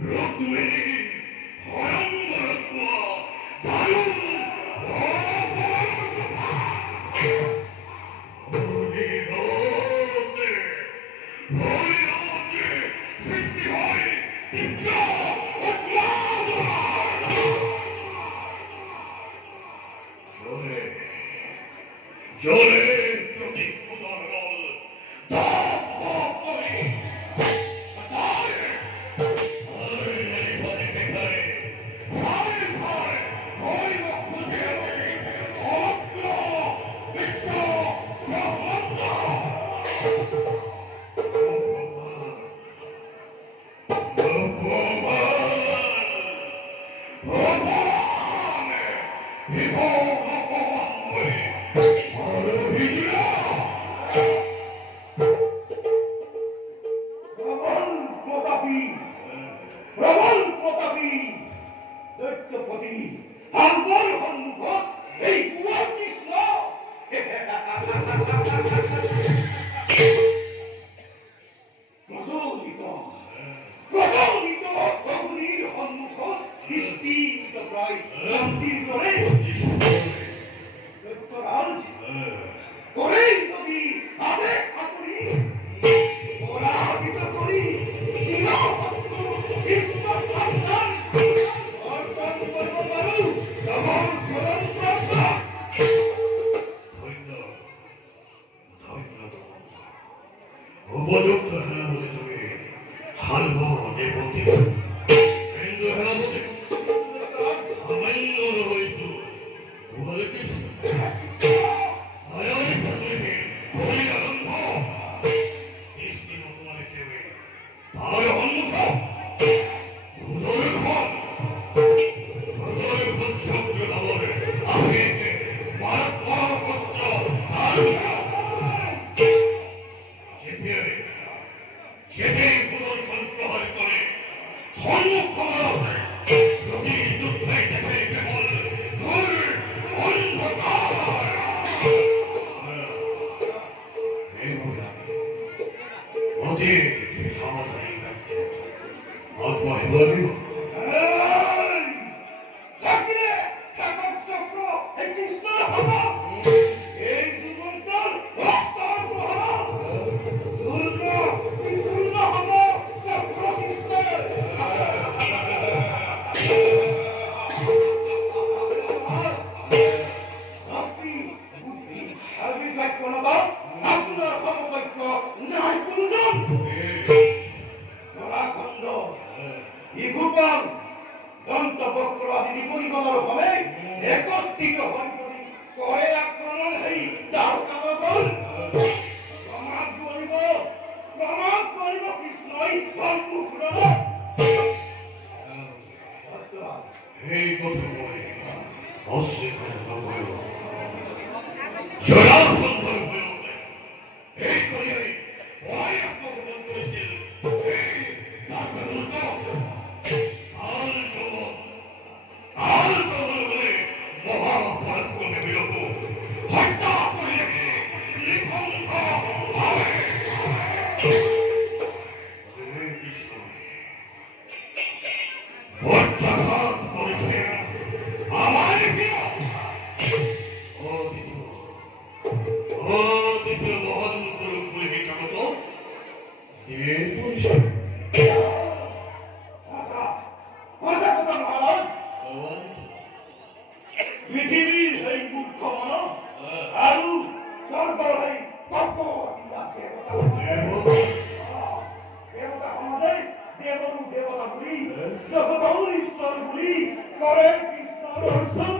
럭드웨이 허영마락과 다른 전에 여기 고단을 나빠버리 উপযুক্ত হেলামতি তুমি হারব নেপতি কিন্তু হেলামতি সামান্য হইতো উহারে কৃষ্ণ আয়ারি সতুরিকে হরিয়ানন্দ কৃষ্ণ তোমারে কেবে তার সম্মুখ শব্দ নামরে আহিতে মারাত্মক কষ্ট আর সেটাই পুনর্খন প্রহার করে সম্মুখ রোগী যুদ্ধে দেখে কেবল ঘোর অন্ধকার অতি সমাধানী কার্য আত্মায় বলিব এই কথা বলে অস্বীকার নয় জলাবন্ধন হয়ে ওঠে এই করিয়াই ভয় আত্মগোপন করেছিল এই নাগরুদ্ধ আল জবল বলে মহাপরাক্রমে বিরত হত্যা করিয়া নিবন্ধ হবে কৃষ্ণ বজ্রাঘাত করেছে আমার দ্বিতীয় মহান গুরু জগত পৃথিবীর এই মূর্খ মানব আৰু স্বর্গৰ এই দেবতা সমাজে দেৱৰো দেৱতা বুলি জগতৰো ঈশ্বৰ বুলি কৰে কৃষ্ণৰ অৰ্জন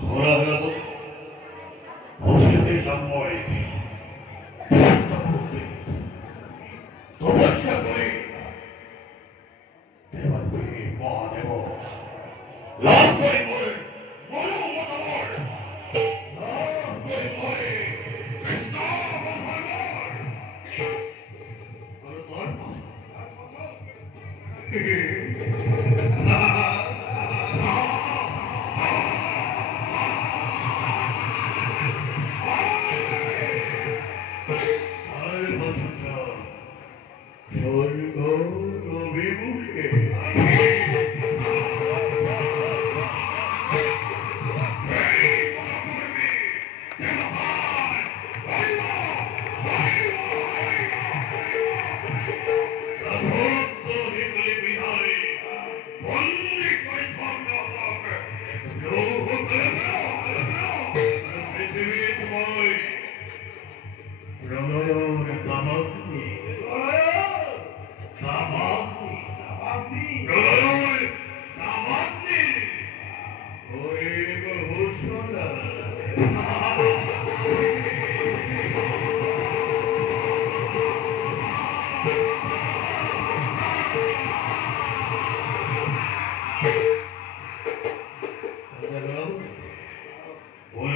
호라라고 어시대 장모에게 도마시아거리 대만거리 뭐하네고 라거리 뭐를 뭐라고 못하뭘 라거리 뭐리 크리스토만 말뭘 그걸 알바 진짜 별거로 미국에 뭐야?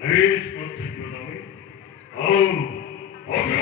레이스 같은 교담이? 아우, 어깨